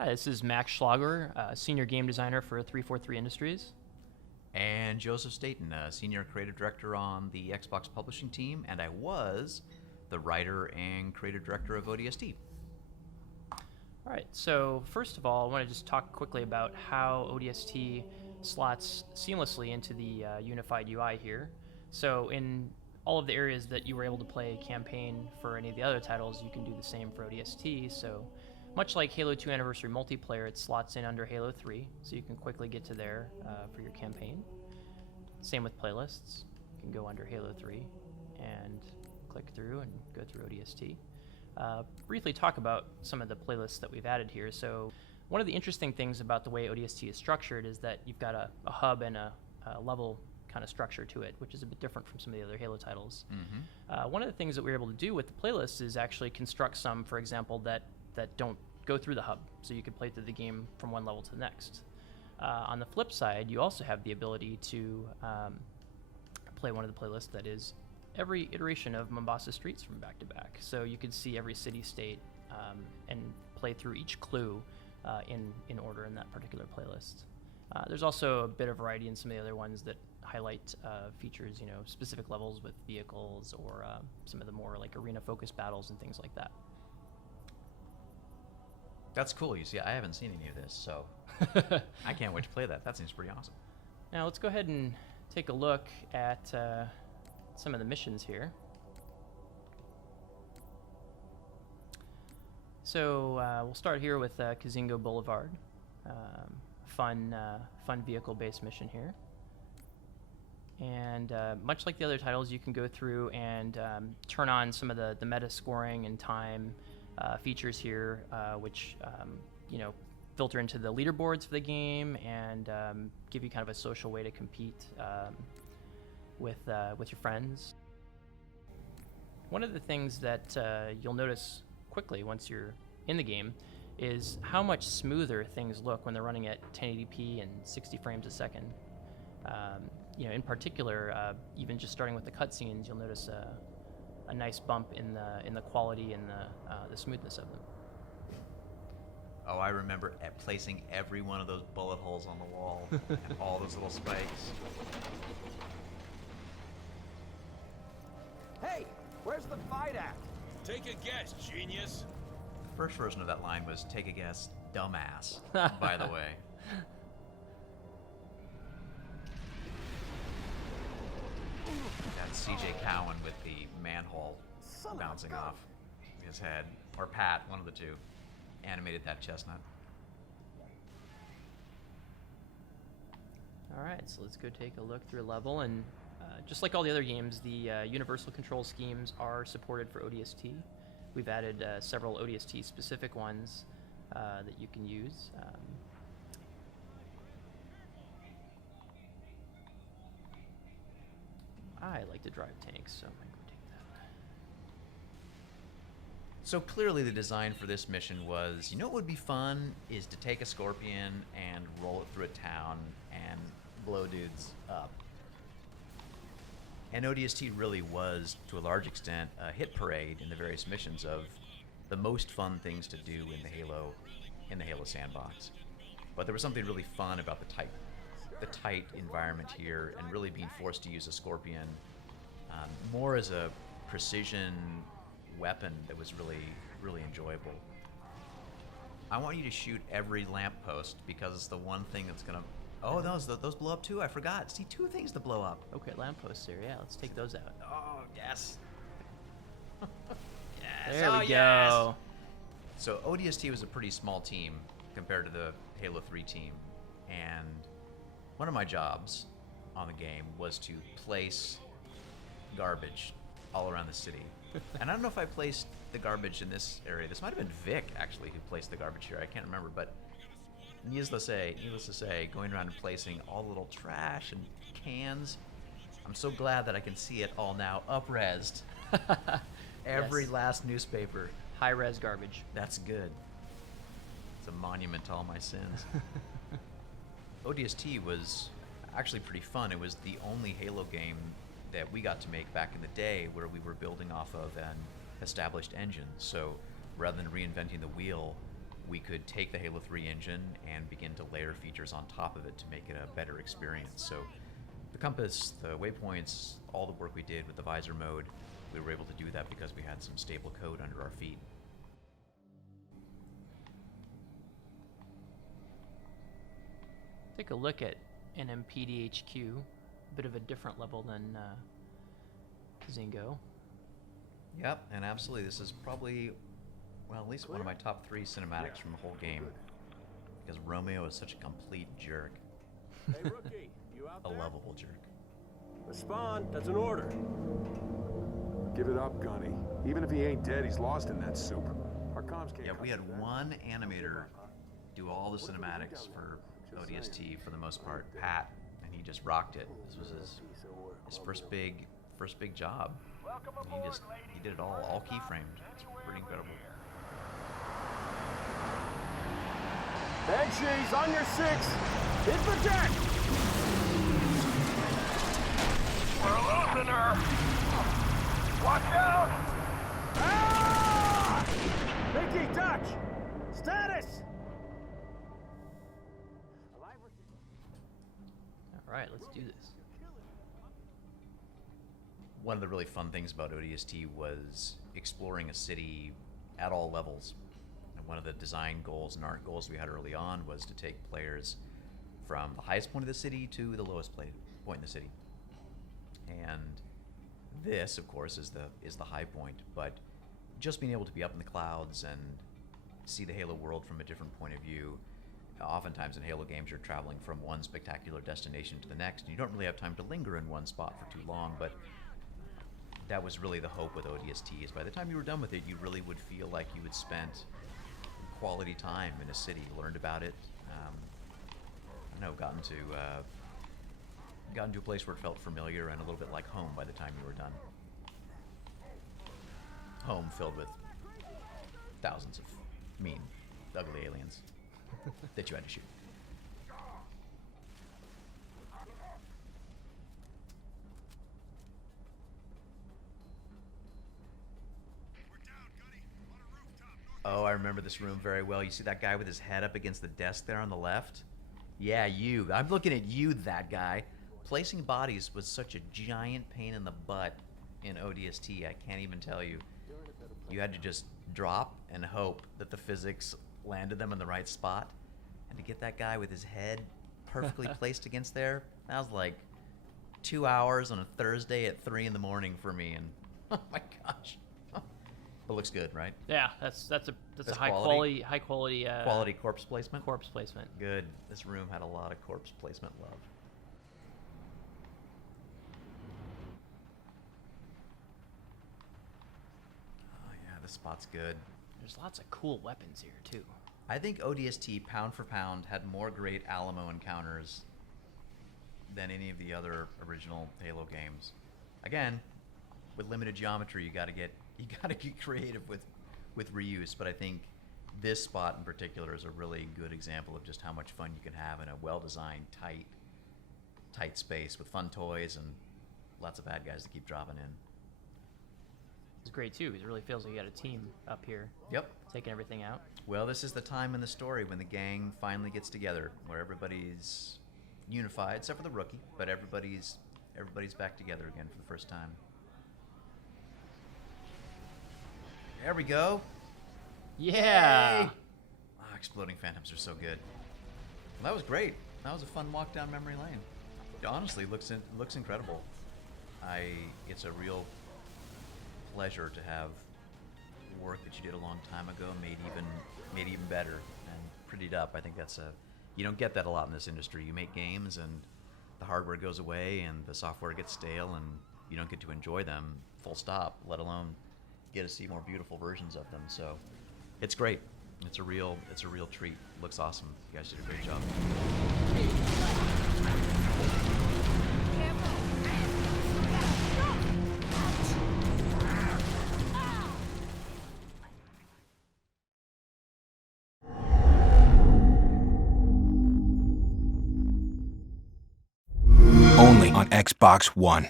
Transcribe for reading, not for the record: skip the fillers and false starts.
Hi, this is Max Schlager, Senior Game Designer for 343 Industries. And Joseph Staten, Senior Creative Director on the Xbox Publishing team, and I was the writer and creative director of ODST. All right, so first of all, I want to just talk quickly about how ODST slots seamlessly into the unified UI here. So in all of the areas that you were able to play campaign for any of the other titles, you can do the same for ODST. So much like Halo 2 Anniversary Multiplayer, it slots in under Halo 3, so you can quickly get to there for your campaign. Same with playlists. You can go under Halo 3 and click through and go through ODST. Briefly talk about some of the playlists that we've added here. So one of the interesting things about the way ODST is structured is that you've got a hub and a level kind of structure to it, which is a bit different from some of the other Halo titles. One of the things that we're able to do with the playlists is actually construct some, for example, that don't go through the hub, so you can play through the game from one level to the next. On the flip side, you also have the ability to play one of the playlists that is every iteration of Mombasa Streets from back to back. So you could see every city-state and play through each clue in order in that particular playlist. There's also a bit of variety in some of the other ones that highlight features, specific levels with vehicles or some of the more like arena-focused battles and things like that. That's cool. You see, I haven't seen any of this, so I can't wait to play that. That seems pretty awesome. Now let's go ahead and take a look at some of the missions here. So we'll start here with Kazingo Boulevard. Fun vehicle-based mission here. And much like the other titles, you can go through and turn on some of the meta scoring and time features here, which filter into the leaderboards for the game and give you kind of a social way to compete with your friends. One of the things that you'll notice quickly once you're in the game is how much smoother things look when they're running at 1080p and 60 frames a second. In particular, even just starting with the cutscenes, you'll notice a nice bump in the quality and the smoothness of them. Oh, I remember placing every one of those bullet holes on the wall and all those little spikes. Hey, where's the fight at? Take a guess, genius. The first version of that line was "Take a guess, dumbass." By the way. That's CJ Cowan with the manhole bouncing off his head. Or Pat, one of the two, animated that chestnut. Alright, so let's go take a look through a level, and just like all the other games, the universal control schemes are supported for ODST. We've added several ODST specific ones that you can use. I like to drive tanks, so I'm going to take that. So clearly the design for this mission was, what would be fun is to take a Scorpion and roll it through a town and blow dudes up. And ODST really was, to a large extent, a hit parade in the various missions of the most fun things to do in the Halo sandbox. But there was something really fun about the tight environment here, and really being forced to use a Scorpion more as a precision weapon that was really, really enjoyable. I want you to shoot every lamppost because it's the one thing that's gonna. Oh, those blow up too. I forgot. See, two things to blow up. Okay, lampposts here. Yeah, let's take those out. Oh yes. Yes. There we yes. go. So ODST was a pretty small team compared to the Halo 3 team, and one of my jobs on the game was to place garbage all around the city. And I don't know if I placed the garbage in this area. This might have been Vic, actually, who placed the garbage here. I can't remember, but needless to say, going around and placing all the little trash and cans. I'm so glad that I can see it all now up-resed. Every last newspaper. High-res garbage. That's good. It's a monument to all my sins. ODST was actually pretty fun. It was the only Halo game that we got to make back in the day where we were building off of an established engine. So rather than reinventing the wheel, we could take the Halo 3 engine and begin to layer features on top of it to make it a better experience. So the compass, the waypoints, all the work we did with the visor mode, we were able to do that because we had some stable code under our feet. Take a look at NMPDHQ, a bit of a different level than Zingo. Yep, and absolutely, this is probably, well, at least one of my top 3 cinematics from the whole game. Because Romeo is such a complete jerk. Hey, rookie, you out A there? lovable jerk. Respond. That's an order. Give it up, Gunny. Even if he ain't dead, he's lost in that soup. Our comms can't. Yeah, we had one animator do all the cinematics for ODST for the most part, Pat, and he just rocked it. This was his first big job. And he did it all keyframed. It's pretty incredible. Banshees on your 6. Hit the deck. We're losing her. Watch out! Ah! Mickey, Dutch, status. All right, let's do this. One of the really fun things about ODST was exploring a city at all levels. And one of the design goals and art goals we had early on was to take players from the highest point of the city to the lowest point in the city. And this, of course, is the high point, but just being able to be up in the clouds and see the Halo world from a different point of view. Oftentimes in Halo games, you're traveling from one spectacular destination to the next, and you don't really have time to linger in one spot for too long, but that was really the hope with ODST, is by the time you were done with it, you really would feel like you had spent quality time in a city, learned about it, I don't know, gotten to a place where it felt familiar and a little bit like home by the time you were done. Home filled with thousands of mean, ugly aliens that you had to shoot. Oh, I remember this room very well. You see that guy with his head up against the desk there on the left? Yeah, you. I'm looking at you, that guy. Placing bodies was such a giant pain in the butt in ODST, I can't even tell you. You had to just drop and hope that the physics landed them in the right spot. And to get that guy with his head perfectly placed against there, that was like 2 hours on a Thursday at 3 in the morning for me, and oh my gosh. But looks good, right? Yeah, that's a high quality. quality Quality corpse placement? corpse placement. Good. This room had a lot of corpse placement love. Oh yeah, this spot's good. There's lots of cool weapons here too. I think ODST, pound for pound, had more great Alamo encounters than any of the other original Halo games. Again, with limited geometry, you gotta get creative with reuse, but I think this spot in particular is a really good example of just how much fun you can have in a well-designed, tight space with fun toys and lots of bad guys to keep dropping in. It's great too, because it really feels like you got a team up here Yep. taking everything out. Well, this is the time in the story when the gang finally gets together, where everybody's unified, except for the rookie, but everybody's back together again for the first time. There we go. Yeah. Yay! Ah, exploding phantoms are so good. Well, that was great. That was a fun walk down memory lane. It honestly looks incredible. It's a real pleasure to have work that you did a long time ago made even better and prettied up. I think you don't get that a lot in this industry. You make games and the hardware goes away and the software gets stale and you don't get to enjoy them full stop, let alone get to see more beautiful versions of them. So it's great. It's a real treat. Looks awesome. You guys did a great job. Only on Xbox One.